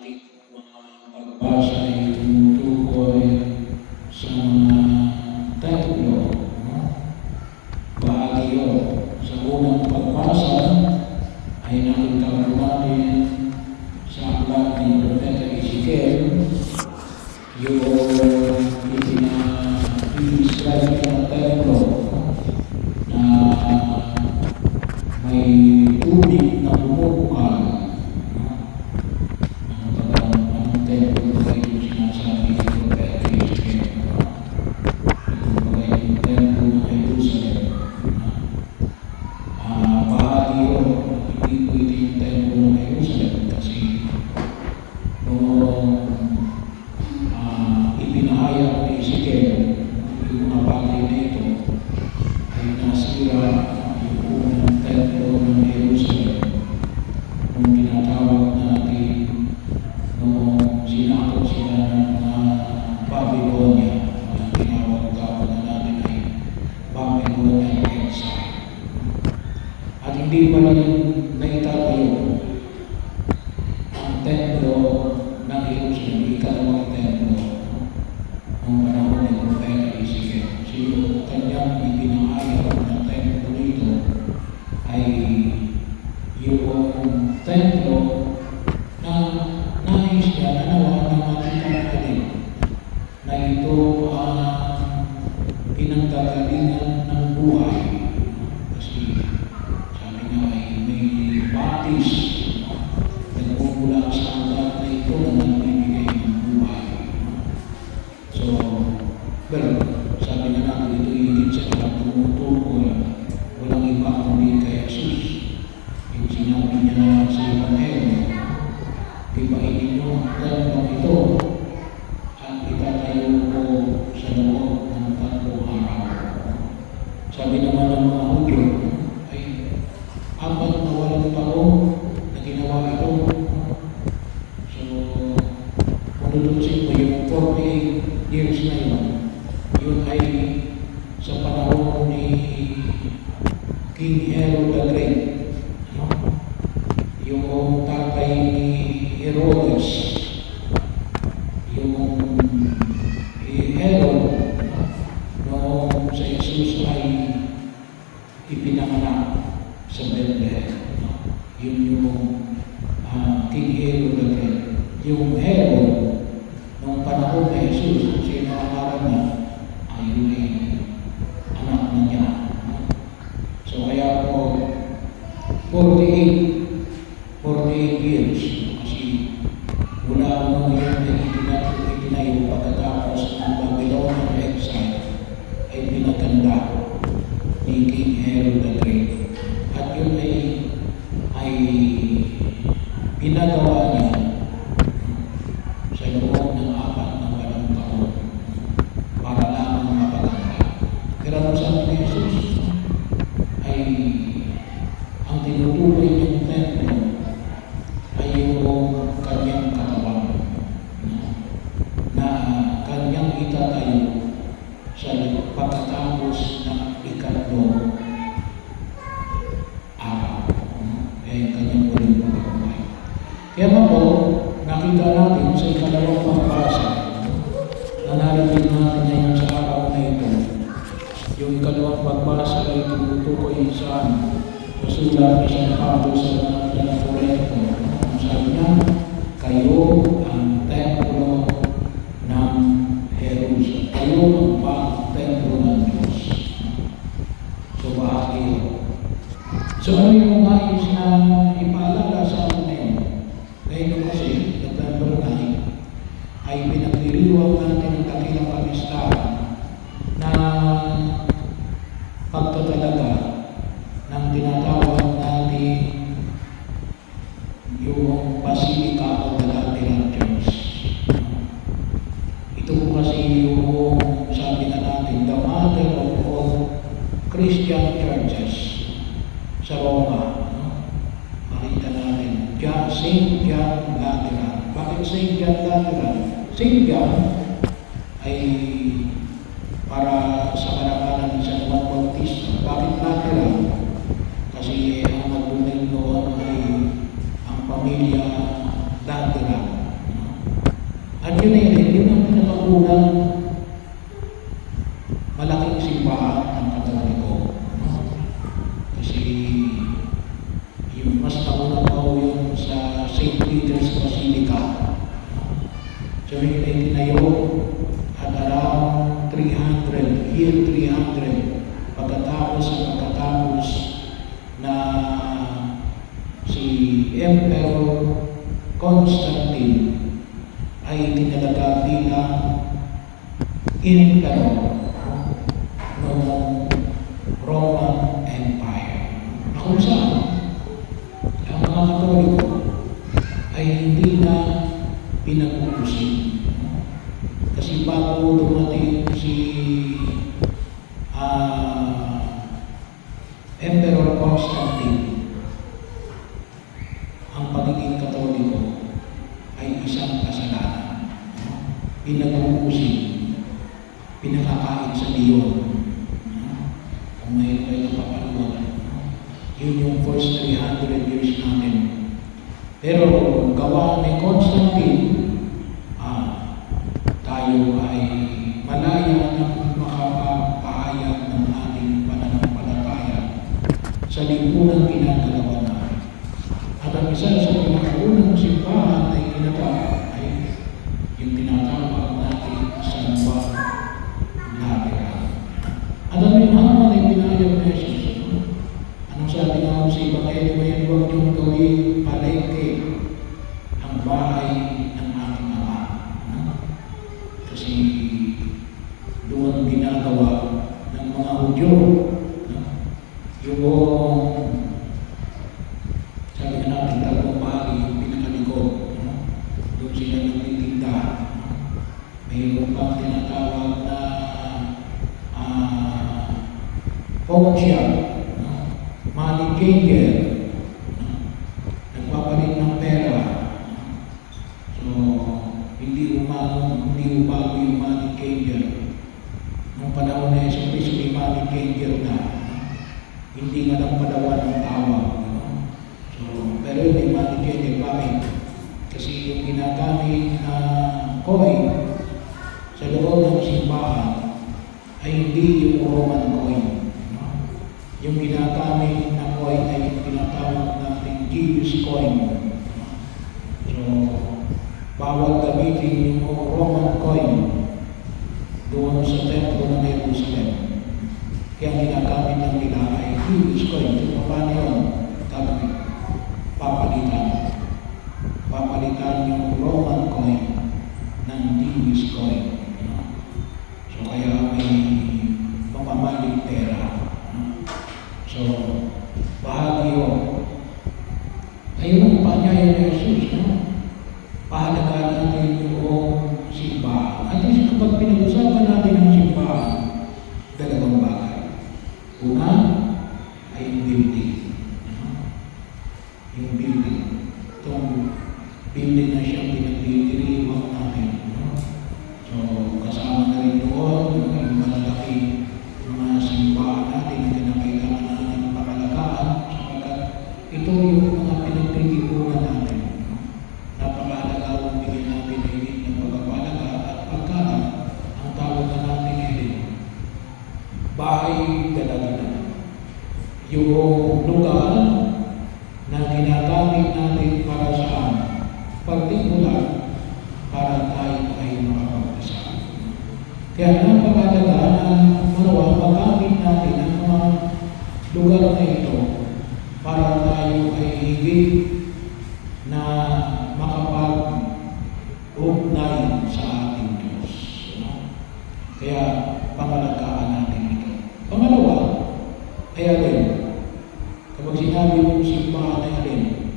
ating mga pagbasa ay tumutukoy sa mga templo, no? Bahagi yun. Sa unang pagbasa ay nakita natin sa aklat ni Propeta Ezekiel yung i-describe ng templo na may tubig na bumubukal. Anong templo ba yung sinasabi ni Propeta Ezekiel? Ito ba yung templo ng Jerusalem? Bahagi yun, hindi pwede yung templo ng Jerusalem kasi noong ipinahayag ni Ezekiel yung mga bagay na ito ay nasira yung unang templo ng Jerusalem nung tinatawag natin noong sinakop sila ng Babylonia. Ang tinawag na natin ay Babylonian exile. At hindi pa rin naitatayo ang templo ng Jerusalem, ikalawang templo noong panahon ni Propeta Ezekiel. Kasi yung kanyang ipinahayag ng templo dito ay yung templo na nais niya na nawa na makita natin na ito ang pinanggagalingan ng buhay. Kasi sabi niya ay may batis nagmumula sa ugat na ito na nagbibigay ng buhay. So, sabi nga natin ito higit sa lahat tumutukoy walang iba kundi kay Jesus. Yung sinabi niya sa Ebanghelyo, ibahin ninyo ang templo ito at itatayo ko sa loob ng 3 araw. Sabi naman ng mga Hudyo ay 48 taon na ginawa ito. So, kung tutusin mo yung 48 years na yun ay sa panahon ni King Herod the Great. Yung tatay ni Herodes, yung Herod, noong sa Jesus ay ipinanganak sa Bethlehem. Yun yung King Herod the Great. Yung Herod, noong panahon ni Jesus, sino ang aral niya, ay yun ay anak na niya. So kaya po, 48 years, kasi mula nung yun ay itinayo pagkatapos ng Babylonian exile ay pinaganda ni King Herod the Great. At yun ay pinagawa niya sa loob ng 4 taon para lamang mapaganda. Pero ang sabi ni Jesus ay ang tinutukoy ng templo ay yung kanyang katawan na kanyang itatayo sa pagkatapos ng 3 araw. Kaya kanyang muling pagkabuhay. Kaya po, nakita natin sa ikalawang pagbasa na narinig natin ngayon sa araw na ito. Yung ikalawang pagbasa ay tumutukoy sa sulat ni San Pablo sa mga Korinto. Sabi niya, kayo ang templo ng Jerusalem. Kayo ang bagong templo ng Diyos. So, bahagi yun. So, ano yung nais na ipaalala sa atin ngayon? Ngayon kasi, November 9, ay pinagdiriwang natin ang dakilang pamistahan na pagtatalaga ng tinatawag natin yung Basilica of the Lateran Church. Ito po kasi yung sabi na natin, the mother of all Christian churches sa Roma. Makita natin, St. John Lateran. Bakit St. John Lateran? St. John ay para sa karangalan ng San Juan Bautista. Bakit Lateran? Kasi ang nagbunin noon ay ang pamilya Lateran. At yun na yun ang pinakaunang malaking simbahan ng Katoliko. Kasi yung mas nauna pa ho yung sa St. Peter's Basilica. So yun ay tinayo at around 300, year 300, pagkatapos na si Emperor Constantine ay tinalaga bilang emperor ng Roman Empire. Na kung saan ang mga Katoliko ay hindi na pinag-uusin. Kasi bago dumating si Emperor Constantine, ang pagiging Katoliko ay isang kasalanan. Pinag-uusin, pinakakain sa Diyon. Kung ngayon kayo napapanood, yun yung first 300 years natin. Pero gawa ni Constantine, tayo ay malaya ng makapagpahayag ng ating pananampalataya sa lipunang ginagalawan natin. At ang isa sa pinakaunang simbahan ay yung tinatawag natin sa Nuwang Lateran. At ano yung hamon ay pinahayag na Jesus? Anong sabi nga sa iba kayo, di ba yan huwag yung gawin palengke ang bahay ng aking Ama? Kasi doon ginagawa ng mga Hudyo yung sabi nga natin tatlong bahagi yung pinakalikod. Doon sila nagtitinda. Mayroon pang tinatawag na pawn shop, money changer, nagpapalit ng pera. So, hindi ubago yung money changer. Nung panahon na Yesu Cristo, may money changer na. Hindi nga lang palawan ng tawag. So, pero yung money changer, bakit? Kasi yung ginagamit na coin sa loob ng simbahan ay hindi yung Roman coin. Yung ginagamit na coin ay yung tinatawag natin Jewish coin. So, bawal gamitin yung Roman coin doon sa templo ng Jerusalem. Kaya ginagamit ng nila ay Jewish coin. So, paano yun? Papalitan yung Roman coin ng Jewish coin. So, kaya may mapamaling pera. So, bahagi yun. Ayun ang panyaya ni Jesus, no? Pahalagaan natin yung simbahan. At least kapag pinag-usapan natin ang simbahan, dalawang bagay. Una, ay yung building. Yung building. Itong building na siyang pinagdidiriwang natin. So, kasama na rin doon yung malalaki mga simbahan natin na kinakailangan natin pakalagaan sapagkat ito yung mga pinagtitipunan natin. Napakahalaga kung bigyan natin higit ng pagpapalaga at pagkalang ang tawag na natin ngayon. Bahay dalagitan. Yung lugar na ginagamit natin para saan? Partikular para tayo ay makapagdasal. Kaya napakahalaga na magamit natin ang mga lugar na ito para tayo ay higit na makapag-ugnay sa ating Diyos. Kaya pangalagaan natin ito. Pangalawa, ay alin? Kapag sinabi mong simbahan ay alin?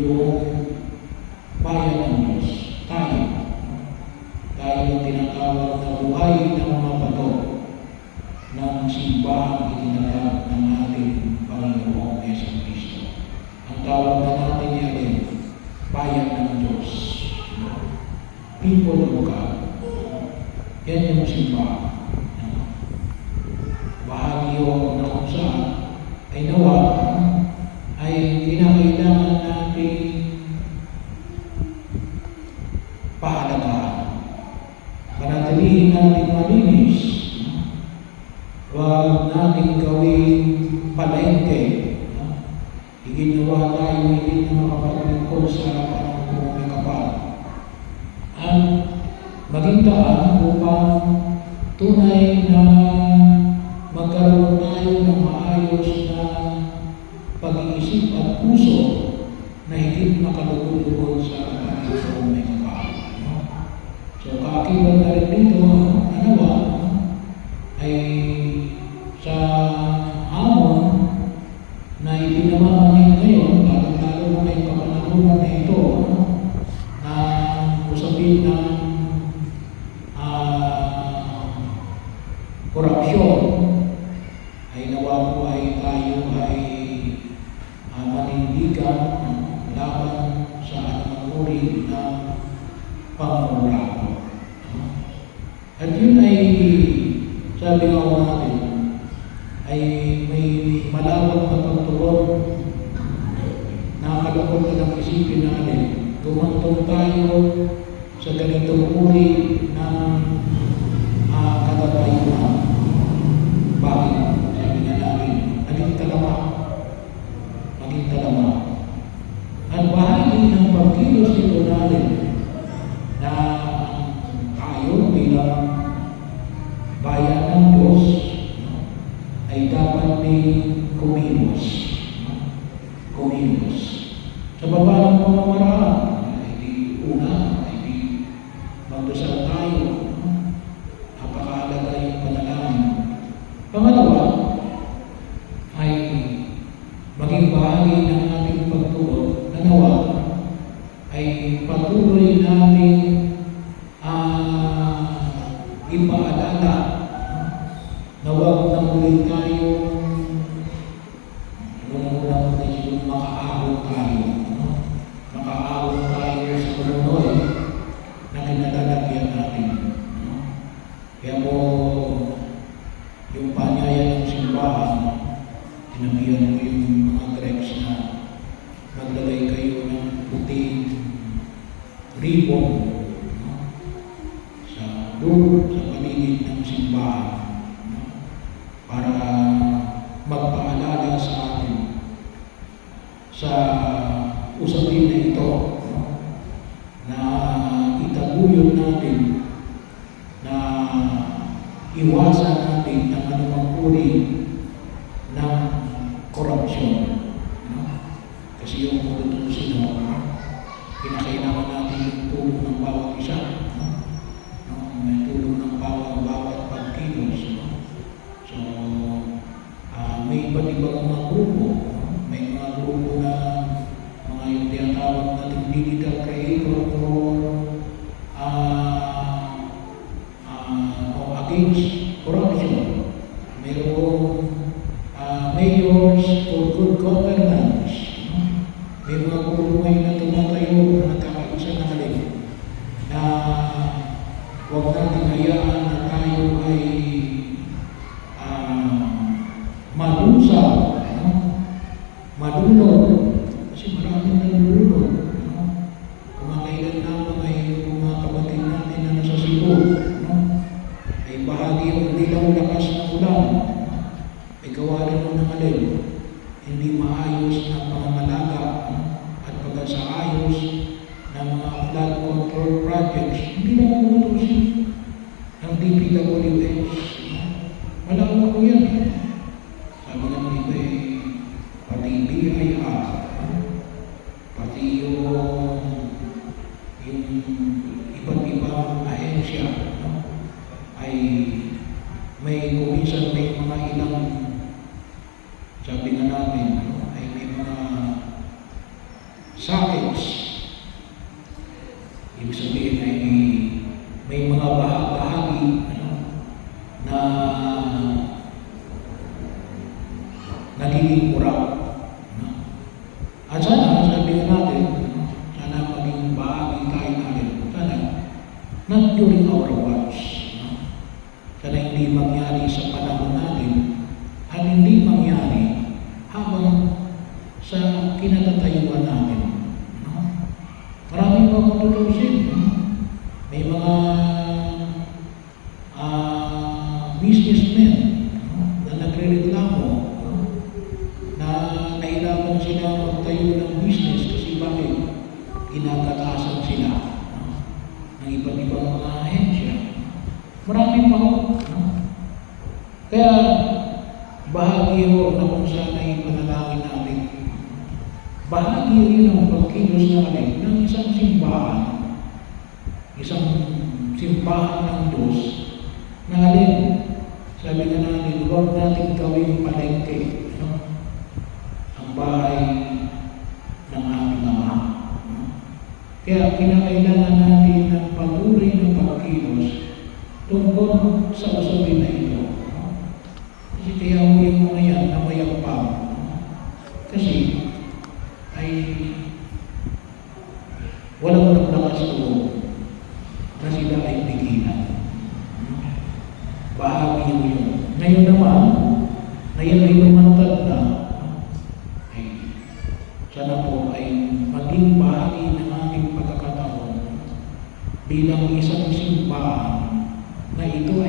Yung bayan ng Diyos. Tayo ang tinatawag na buhay ng mga bato ng simbahan itinatawag ng ating Panginoong Yesu Cristo. Ang tawag na natin ay alin? Bayan ng Diyos. People of God. Yan yung simbahan. Bahagi yun na kung saan ay nawa ay kinakailangan natin pahalagaan. panatilihin natin malinis. Huwag natin gawing palengke. Iginawa tayo hindi na makapaglingkod sa harapan ng kumong kapal. At maging daan upang tunay na magkaroon tayo ng maayos na pag-iisip at puso na higit makalugod-lugod sa harapan ng kumong kapal. So, kaakibat na rin dito, ay sa hamon na ipinamamanin ngayon, lalo na may kapanahunan na ito, na usapin ng korupsyon, ay nawa po ay tayo ay manindigan laban sa anumang uri ng pangungurako. At yun ay sabi nga ko natin, ay may malawak na pagtugon na kalungkot na ng isipin natin. Tumantong tayo sa ganitong uri ng katatayuan. Bakit? Sabi nga natin, maging talama. At bahagi ng pagkilos nito natin na tayo bilang bayan ng Diyos ay dapat may kumilos. Sa baba ng pamamaraan, ay di magdasal tayo. Napakahalaga yung panalangin. Pangalawa, ay maging bahagi ng ating pagtuon na nawa ay patuloy natin ipaalala na huwag na muli tayo makaahon tayo sa kumunoy na kinalalagyan natin. Kaya po, yung panyaya ng simbahan, tinabihan ko yung mga Greeks na maglagay kayo ng puting ribbon sa paligid ng simbahan para magpaalala sa atin sa usapin na ito na itaguyod natin na iwasan natin ang anumang uri ng korupsyon. Kasi yung tutusin pinakailangan natin yung tulong ng bawat isa. May tulong ng bawat pagkilos. So, may iba't ibang mga grupo. May mga grupo na mga yung tinatawag natin digital creator against corruption. Mayroong mayors for good governance. May mga grupo ngayon na tumatayo na nagkakaisa na halin na huwag natin hayaan na tayo ay madulog. Kasi maraming nalulunod. Kumakailan naman ay yung mga kapatid natin na nasa Cebu, ay bahagi yung dilaw lakas ng ulan. Ay gawa rin mo ng alin. Hindi maayos na pangangalaga at pagkasaayos ng mga flood control projects. Hindi na matutusin ng DPWH. Malawak ko yan. Sabi ng iba pati BIR, pati yung iba't ibang ahensya ay may kuminsan may mga ilang, sabi nga natin, ay may mga sockets. Ibig sabihin ay may mga bahagi na nagiging kurap. At sana, sabi nga natin, sana maging bahagi tayo natin. Sana, not during our watch. Sana hindi mangyari sa panahon natin at hindi mangyari habang sa kinatatayuan natin. Maraming mga matutusin. May mga Marami pa ho. No? Kaya, bahagi ho na kung saan ay panalangin natin. Bahagi rin ang pagkilos natin ng isang simbahan ng Diyos na alin, sabi nga natin, huwag natin gawing palengke, no? Ang bahay ng aming Ama. No? Kaya kinakailangan natin ng patuloy ng pagkilos tungkol sa usapin na ito. No? Kasi kaya yung mga yan na mayagpag. No? Kasi ay walang naglakas loob na sila ay tigilan. Bahagi mo yun. Ngayon naman, na yan ay lumantad na, ay sana po ay maging bahagi ng ating pagkakataon bilang isang simbahan na ito